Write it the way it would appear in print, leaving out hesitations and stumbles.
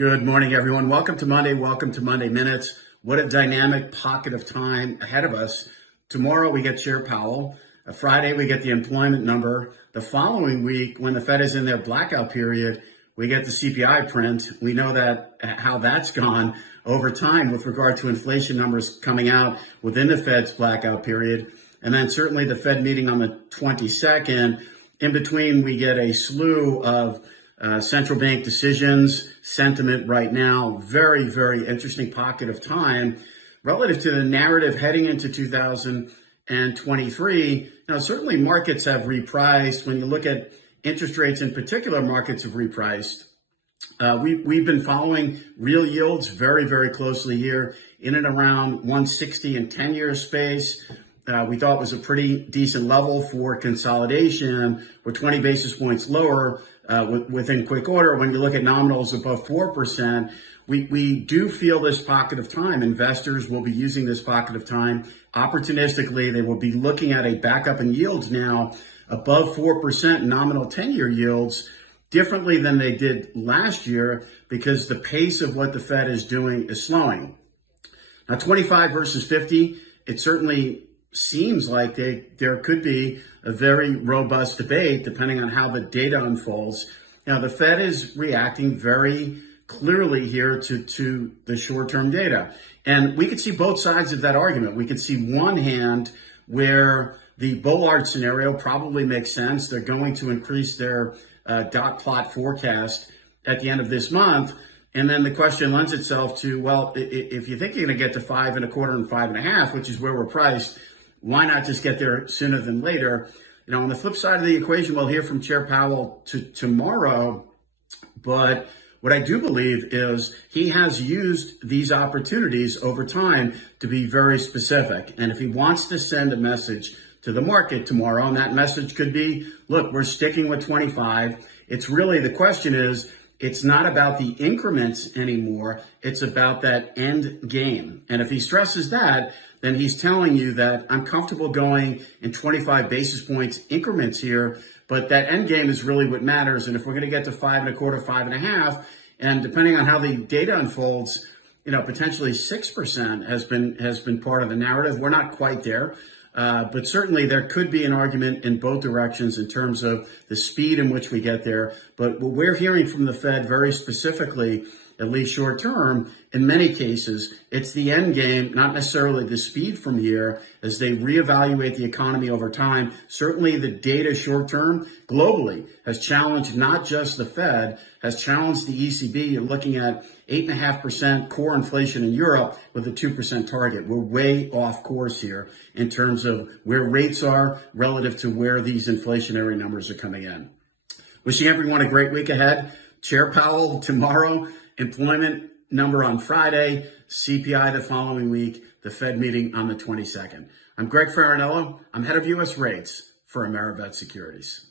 Good morning, everyone. Welcome to Monday. Welcome to Monday Minutes. What a dynamic pocket of time ahead of us. Tomorrow, we get Chair Powell. Friday, we get the employment number. The following week, when the Fed is in their blackout period, we get the CPI print. We know that how that's gone over time with regard to inflation numbers coming out within the Fed's blackout period. And then certainly the Fed meeting on the 22nd. In between, we get a slew of central bank decisions, sentiment right now, very, very interesting pocket of time relative to the narrative heading into 2023. Now, certainly markets have repriced. When you look at interest rates in particular, markets have repriced. We've been following real yields very, very closely here in and around 160 and 10-year space. We thought was a pretty decent level for consolidation. We're 20 basis points lower within quick order. When you look at nominals above 4%, we do feel this pocket of time. Investors will be using this pocket of time opportunistically. They will be looking at a backup in yields now above 4% nominal 10-year yields differently than they did last year because the pace of what the Fed is doing is slowing. Now, 25 versus 50, it certainly seems like there could be a very robust debate depending on how the data unfolds. Now, the Fed is reacting very clearly here to the short-term data. And we could see both sides of that argument. We could see one hand where the Bullard scenario probably makes sense. They're going to increase their dot plot forecast at the end of this month. And then the question lends itself to, well, if you think you're going to get to 5.25 and 5.5, which is where we're priced, why not just get there sooner than later? You know, on the flip side of the equation, we'll hear from Chair Powell tomorrow. But what I do believe is he has used these opportunities over time to be very specific. And if he wants to send a message to the market tomorrow, and that message could be, look, we're sticking with 25. It's really, the question is, it's not about the increments anymore. It's about that end game. And if he stresses that, then he's telling you that I'm comfortable going in 25 basis points increments here, but that end game is really what matters. And if we're going to get to 5.25, 5.5, and depending on how the data unfolds, you know, potentially 6% has been part of the narrative. We're not quite there. But certainly there could be an argument in both directions in terms of the speed in which we get there. But what we're hearing from the Fed very specifically, at least short term, in many cases, it's the end game, not necessarily the speed from here as they reevaluate the economy over time. Certainly the data short term globally has challenged not just the Fed, has challenged the ECB. You're looking at 8.5% core inflation in Europe with a 2% target. We're way off course here in terms of where rates are relative to where these inflationary numbers are coming in. Wishing everyone a great week ahead. Chair Powell tomorrow, employment number on Friday, CPI the following week, the Fed meeting on the 22nd. I'm Greg Faranello. I'm head of U.S. rates for AmeriVet Securities.